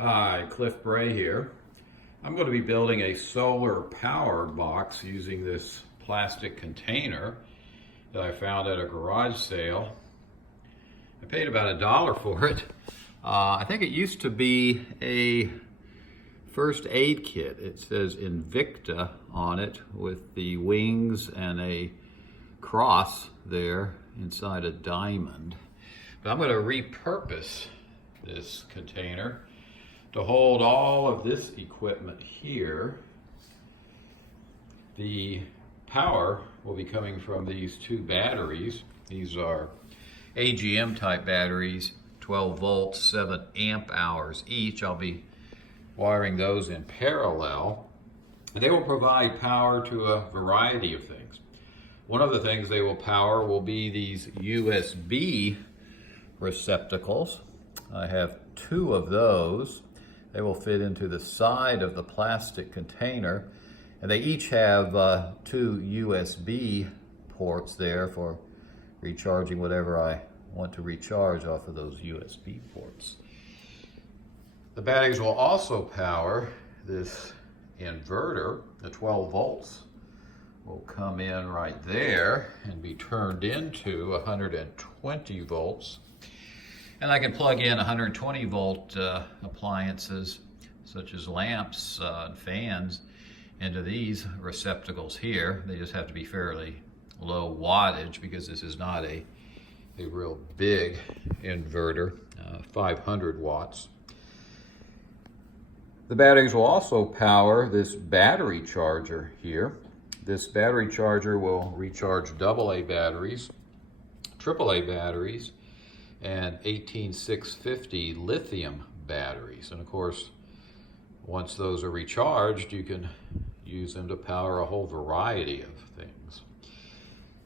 Hi, Cliff Bray here. I'm going to be building a solar power box using this plastic container that I found at a garage sale. I paid about $1 for it. I think it used to be a first aid kit. It says Invicta on it with the wings and a cross there inside a diamond. But I'm going to repurpose this container to hold all of this equipment here. The power will be coming from these two batteries. These are AGM type batteries, 12 volts, 7 amp hours each. I'll be wiring those in parallel. They will provide power to a variety of things. One of the things they will power will be these USB receptacles. I have 2 of those. They will fit into the side of the plastic container, and they each have 2 USB ports there for recharging whatever I want to recharge off of those USB ports. The batteries will also power this inverter. The 12 volts will come in right there and be turned into 120 volts. And I can plug in 120 volt appliances such as lamps and fans into these receptacles here. They just have to be fairly low wattage because this is not a real big inverter, 500 watts. The batteries will also power this battery charger here. This battery charger will recharge AA batteries, AAA batteries, and 18650 lithium batteries. And of course, once those are recharged, you can use them to power a whole variety of things.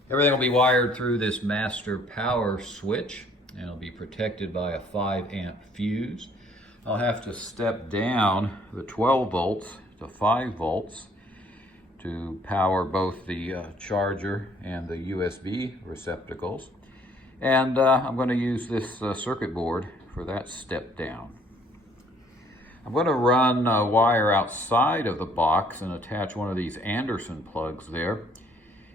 Everything will be wired through this master power switch, and it'll be protected by a 5 amp fuse. I'll have to step down the 12 volts to 5 volts to power both the charger and the USB receptacles. And I'm going to use this circuit board for that step down. I'm going to run a wire outside of the box and attach one of these Anderson plugs there.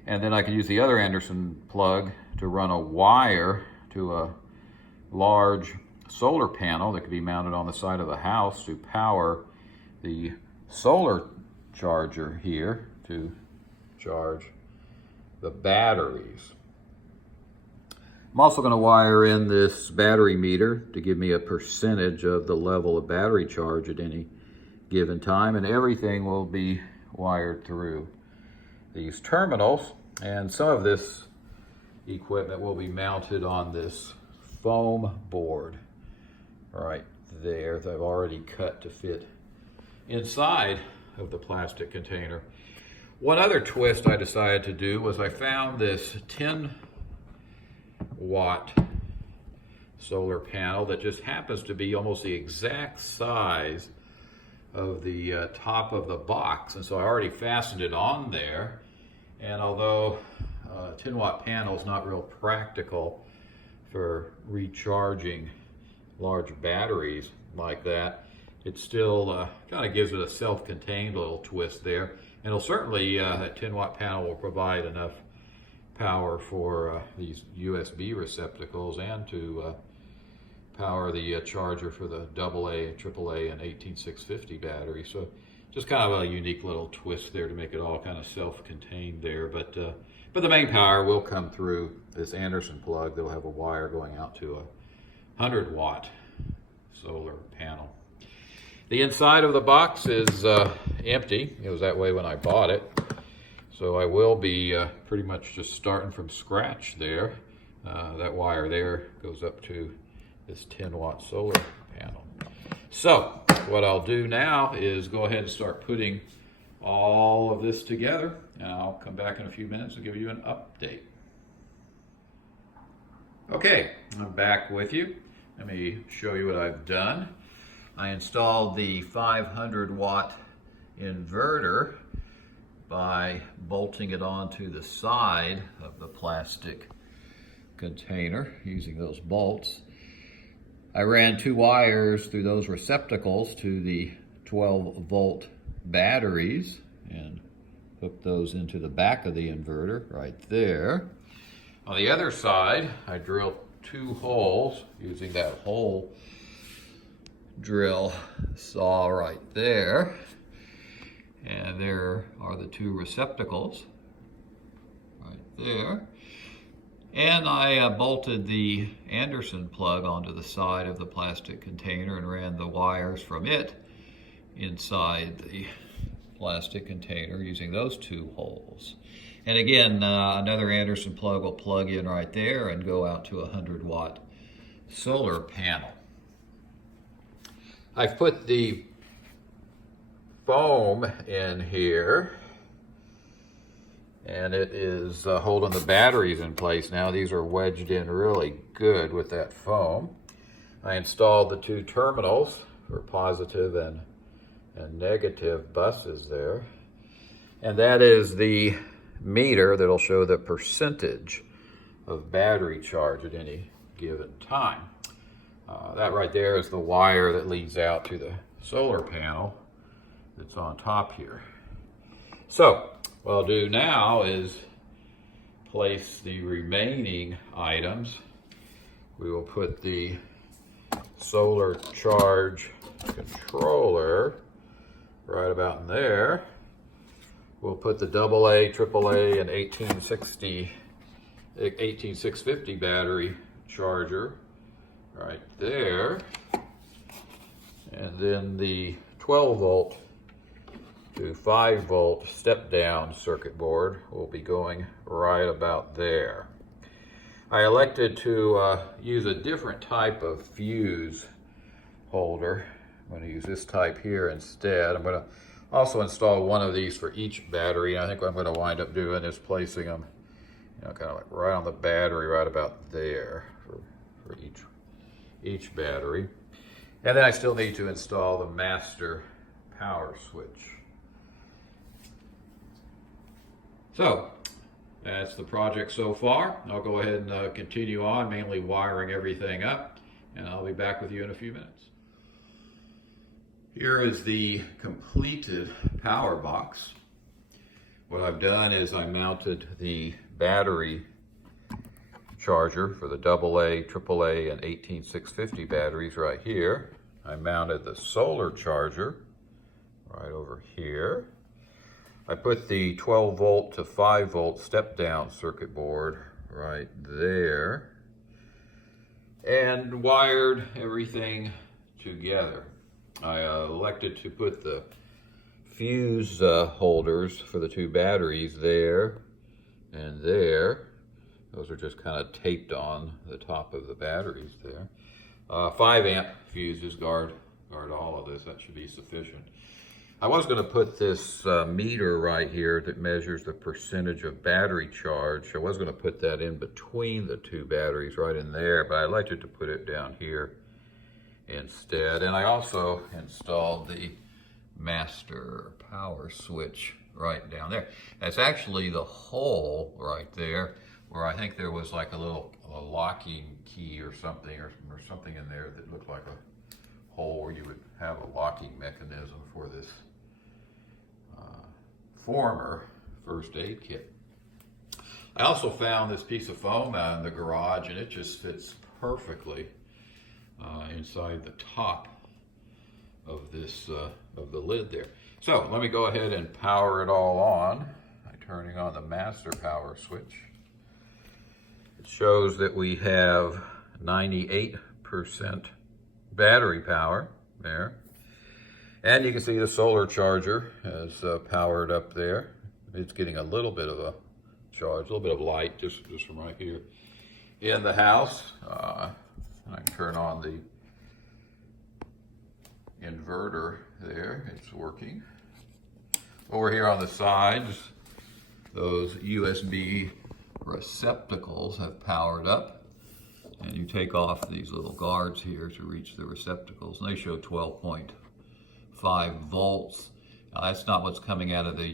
And then I can use the other Anderson plug to run a wire to a large solar panel that could be mounted on the side of the house to power the solar charger here to charge the batteries. I'm also going to wire in this battery meter to give me a percentage of the level of battery charge at any given time, and everything will be wired through these terminals, and some of this equipment will be mounted on this foam board right there that I've already cut to fit inside of the plastic container. One other twist I decided to do was I found this 10-watt solar panel that just happens to be almost the exact size of the top of the box, and so I already fastened it on there. And although a 10-watt panel is not real practical for recharging large batteries like that, it still kind of gives it a self-contained little twist there. And it'll certainly, that 10-watt panel will provide enough power for these USB receptacles and to power the charger for the AA, AAA, and 18650 battery. So just kind of a unique little twist there to make it all kind of self-contained there. But the main power will come through this Anderson plug. They'll have a wire going out to a 100-watt solar panel. The inside of the box is empty. It was that way when I bought it. So I will be pretty much just starting from scratch there. That wire there goes up to this 10-watt solar panel. So what I'll do now is go ahead and start putting all of this together, and I'll come back in a few minutes and give you an update. Okay, I'm back with you. Let me show you what I've done. I installed the 500-watt inverter by bolting it onto the side of the plastic container using those bolts. I ran 2 wires through those receptacles to the 12-volt batteries and hooked those into the back of the inverter right there. On the other side, I drilled 2 holes using that hole drill saw right there. And there are the 2 receptacles right there. And I bolted the Anderson plug onto the side of the plastic container and ran the wires from it inside the plastic container using those 2 holes. And again, another Anderson plug will plug in right there and go out to a 100-watt solar panel. I've put the foam in here, and it is holding the batteries in place now. These are wedged in really good with that foam. I installed the 2 terminals for positive and negative buses there. And that is the meter that'll show the percentage of battery charge at any given time. That right there is the wire that leads out to the solar panel that's on top here. So what I'll do now is place the remaining items. We will put the solar charge controller right about in there. We'll put the AA, AAA, and 18650 battery charger right there. And then the 12-volt to 5-volt step-down circuit board will be going right about there. I elected to use a different type of fuse holder. I'm going to use this type here instead. I'm going to also install one of these for each battery. I think what I'm going to wind up doing is placing them, kind of like right on the battery, right about there for each battery. And then I still need to install the master power switch. So that's the project so far. I'll go ahead and continue on, mainly wiring everything up, and I'll be back with you in a few minutes. Here is the completed power box. What I've done is I mounted the battery charger for the AA, AAA, and 18650 batteries right here. I mounted the solar charger right over here. I put the 12-volt to 5-volt step-down circuit board right there and wired everything together. I elected to put the fuse holders for the 2 batteries there and there. Those are just kind of taped on the top of the batteries there. 5-amp fuses guard all of this. That should be sufficient. I was going to put this meter right here that measures the percentage of battery charge. I was going to put that in between the 2 batteries right in there, but I elected to put it down here instead. And I also installed the master power switch right down there. That's actually the hole right there where I think there was like a locking key or something in there that looked like a hole where you would have a locking mechanism for this former first aid kit. I also found this piece of foam out in the garage, and it just fits perfectly inside the top of this of the lid there. So let me go ahead and power it all on by turning on the master power switch. It shows that we have 98% battery power there. And you can see the solar charger is powered up there. It's getting a little bit of a charge, a little bit of light just from right here in the house. I can turn on the inverter there. It's working. Over here on the sides, those USB receptacles have powered up. And you take off these little guards here to reach the receptacles. And they show 12.5 volts. Now, that's not what's coming out of the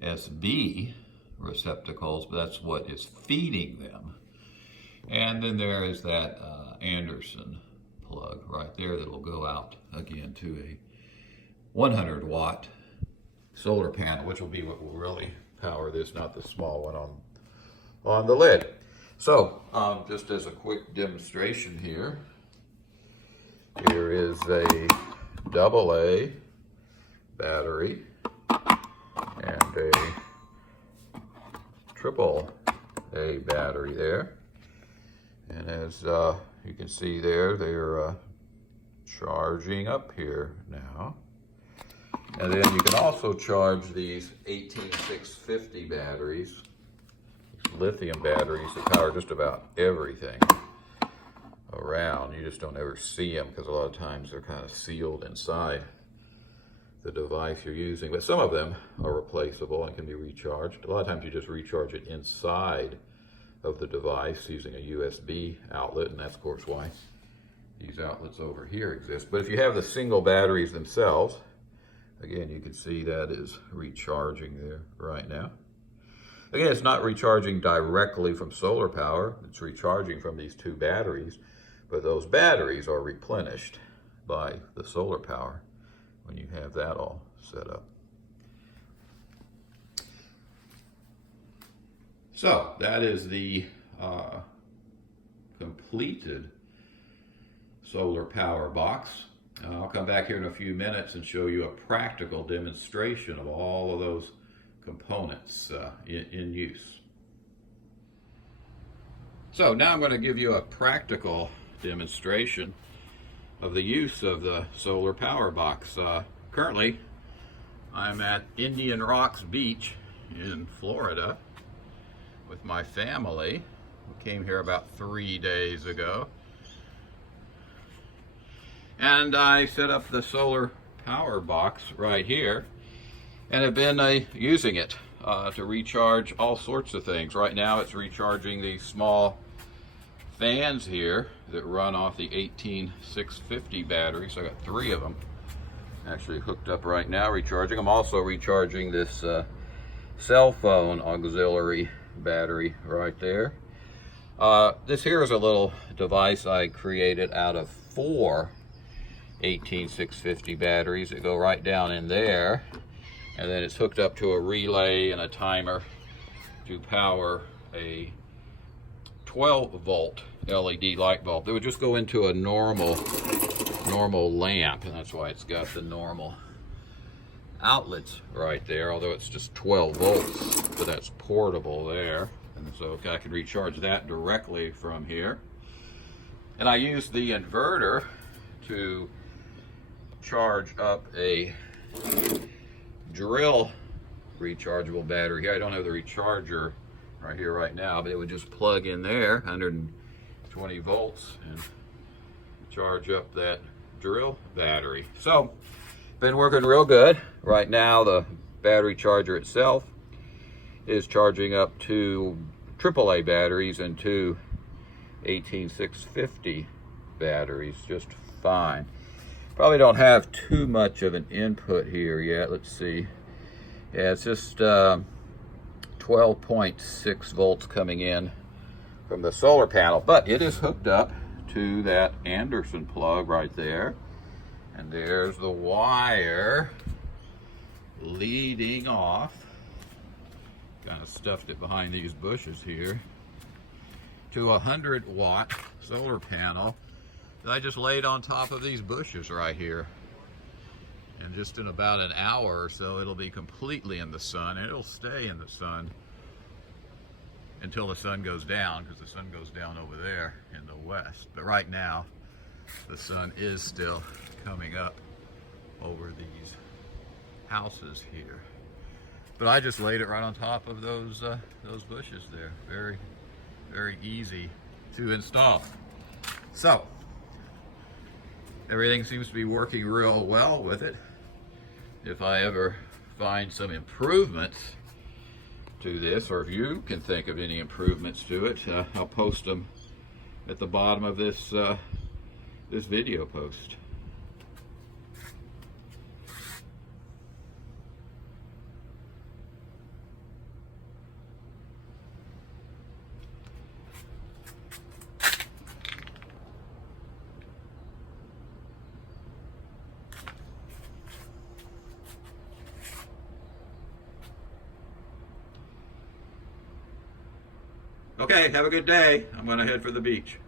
USB receptacles, but that's what is feeding them. And then there is that Anderson plug right there that will go out again to a 100 watt solar panel, which will be what will really power this, not the small one on the lid. So just as a quick demonstration here, here is a AA battery and a AAA battery there. And as you can see there, they're charging up here now. And then you can also charge these 18650 batteries, lithium batteries that power just about everything around. You just don't ever see them because a lot of times they're kind of sealed inside the device you're using. But some of them are replaceable and can be recharged. A lot of times you just recharge it inside of the device using a USB outlet, and that's of course why these outlets over here exist. But if you have the single batteries themselves, again, you can see that is recharging there right now. Again, it's not recharging directly from solar power. It's recharging from these two batteries, but those batteries are replenished by the solar power when you have that all set up. So that is the completed solar power box. I'll come back here in a few minutes and show you a practical demonstration of all of those components in use. So now I'm going to give you a practical demonstration of the use of the solar power box. Currently, I'm at Indian Rocks Beach in Florida with my family. We came here about 3 days ago. And I set up the solar power box right here and have been using it to recharge all sorts of things. Right now it's recharging these small fans here that run off the 18650 battery. So I got 3 of them actually hooked up right now recharging. I'm also recharging this cell phone auxiliary battery right there. This here is a little device I created out of 4 18650 batteries that go right down in there, and then it's hooked up to a relay and a timer to power a 12 volt LED light bulb that would just go into a normal lamp, and that's why it's got the normal outlets right there, although it's just 12 volts, but that's portable there, and so I can recharge that directly from here. And I use the inverter to charge up a drill rechargeable battery here. I don't have the recharger right here right now, but it would just plug in there, 120 volts, and charge up that drill battery. So, been working real good. Right now, the battery charger itself is charging up to AAA batteries and 2 18650 batteries just fine. Probably don't have too much of an input here yet. Let's see. Yeah, it's just 12.6 volts coming in from the solar panel, but it is hooked up to that Anderson plug right there. And there's the wire leading off. Kind of stuffed it behind these bushes here to a 100 watt solar panel that I just laid on top of these bushes right here. And just in about an hour or so, it'll be completely in the sun, and it'll stay in the sun until the sun goes down, because the sun goes down over there in the west. But right now, the sun is still coming up over these houses here. But I just laid it right on top of those bushes there. Very, very easy to install. So, everything seems to be working real well with it. If I ever find some improvements to this, or if you can think of any improvements to it, I'll post them at the bottom of this this video post. Okay, have a good day. I'm going to head for the beach.